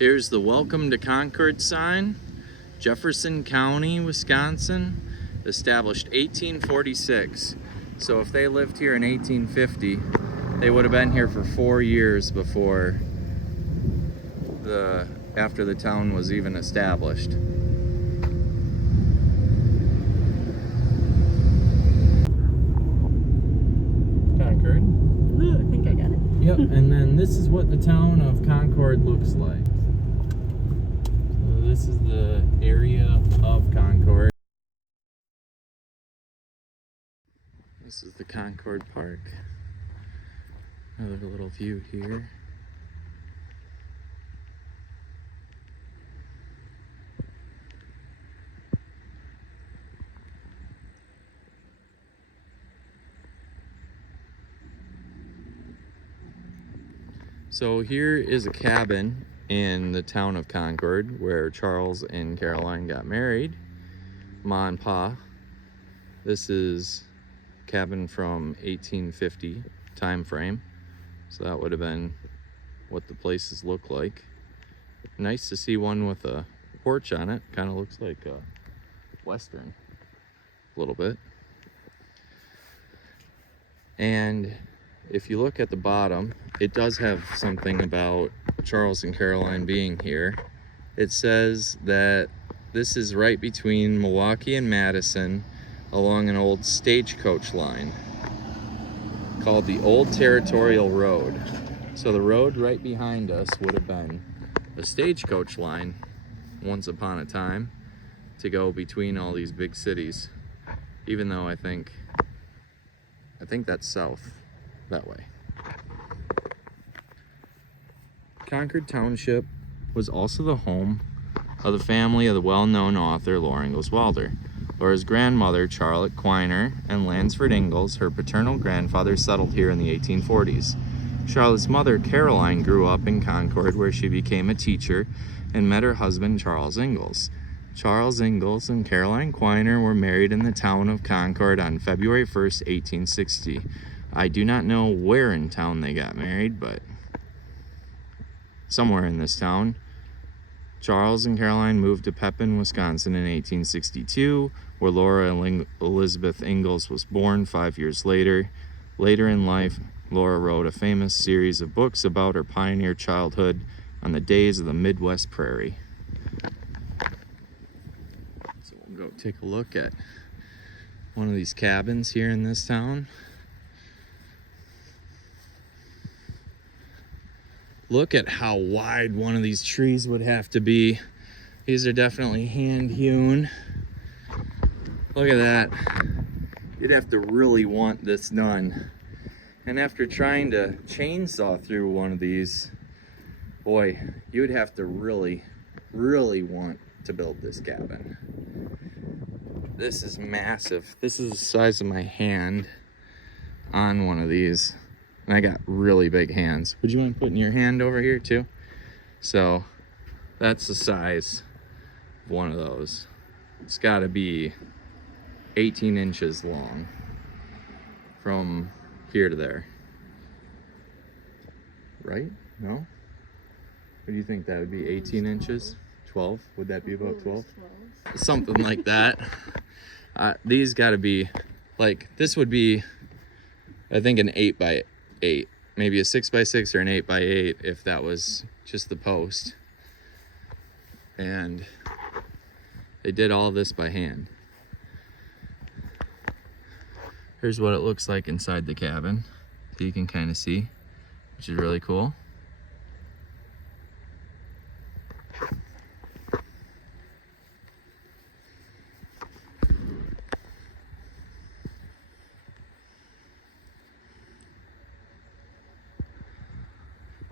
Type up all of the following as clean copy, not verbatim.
Here's the Welcome to Concord sign. Jefferson County, Wisconsin, established 1846. So if they lived here in 1850, they would have been here for 4 years before after the town was even established. Concord. Ooh, I think I got it. Yep, and then this is what the town of Concord looks like. So this is the area of Concord. This is the Concord Park. Another little view here. So here is a cabin in the town of Concord where Charles and Caroline got married, Ma and Pa. This is a cabin from 1850 time frame. So that would have been what the places look like. Nice to see one with a porch on it. Kind of looks like a Western a little bit. And if you look at the bottom, it does have something about Charles and Caroline being here. It says that this is right between Milwaukee and Madison along an old stagecoach line called the Old Territorial Road. So the road right behind us would have been a stagecoach line once upon a time to go between all these big cities, even though I think that's south that way. Concord Township was also the home of the family of the well-known author Laura Ingalls Wilder. Laura's grandmother, Charlotte Quiner, and Lansford Ingalls, her paternal grandfather, settled here in the 1840s. Charlotte's mother, Caroline, grew up in Concord, where she became a teacher and met her husband, Charles Ingalls. Charles Ingalls and Caroline Quiner were married in the town of Concord on February 1st, 1860. I do not know where in town they got married, but somewhere in this town. Charles and Caroline moved to Pepin, Wisconsin in 1862, where Laura Elizabeth Ingalls was born 5 years later. Later in life, Laura wrote a famous series of books about her pioneer childhood on the days of the Midwest prairie. So we'll go take a look at one of these cabins here in this town. Look at how wide one of these trees would have to be. These are definitely hand hewn. Look at that. You'd have to really want this done. And after trying to chainsaw through one of these, boy, you would have to really, really want to build this cabin. This is massive. This is the size of my hand on one of these. And I got really big hands. Would you mind putting your hand over here too? So that's the size of one of those. It's got to be 18 inches long from here to there. Right? No? What do you think that would be? 18 inches? 12? Would that be about 12? Something like that. These got to be, like, this would be, I think, an 8 by 8, maybe a 6 by 6 or an 8 by 8 if that was just the post. And they did all this by hand. Here's what it looks like inside the cabin, so you can kind of see, which is really cool.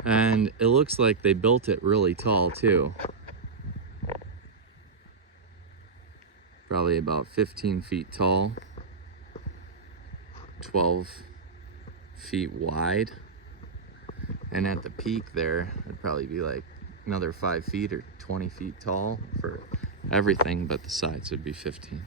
And it looks like they built it really tall too. Probably about 15 feet tall, 12 feet wide. And at the peak there, it'd probably be like another 5 feet or 20 feet tall for everything, but the sides would be 15.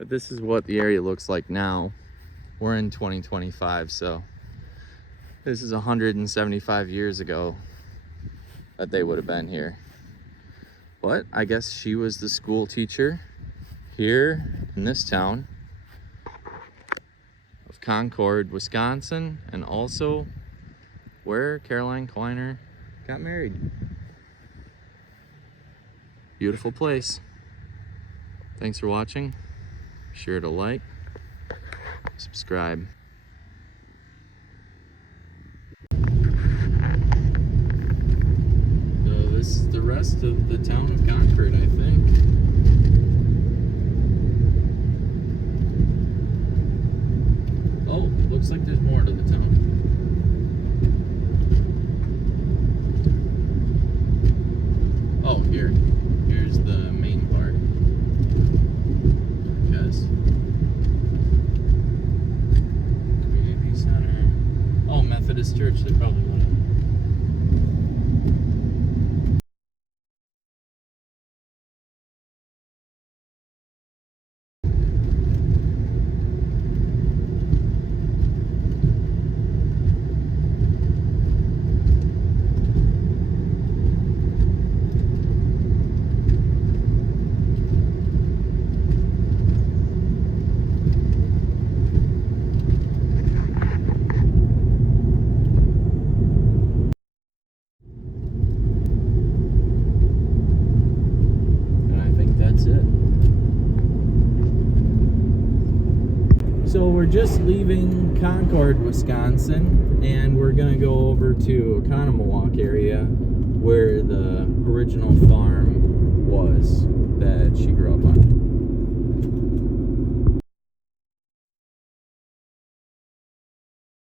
But this is what the area looks like now. We're in 2025, so this is 175 years ago that they would have been here. But I guess she was the school teacher here in this town of Concord, Wisconsin, and also where Caroline Quiner got married. Beautiful place. Thanks for watching. Be sure to like, subscribe. So this is the rest of the town of Concord, I think. Oh, looks like there's more to the town. Oh, here's the main part. I guess. Community center. Oh, Methodist Church, they probably would have. So we're just leaving Concord, Wisconsin, and we're gonna go over to Oconomowoc area where the original farm was that she grew up on.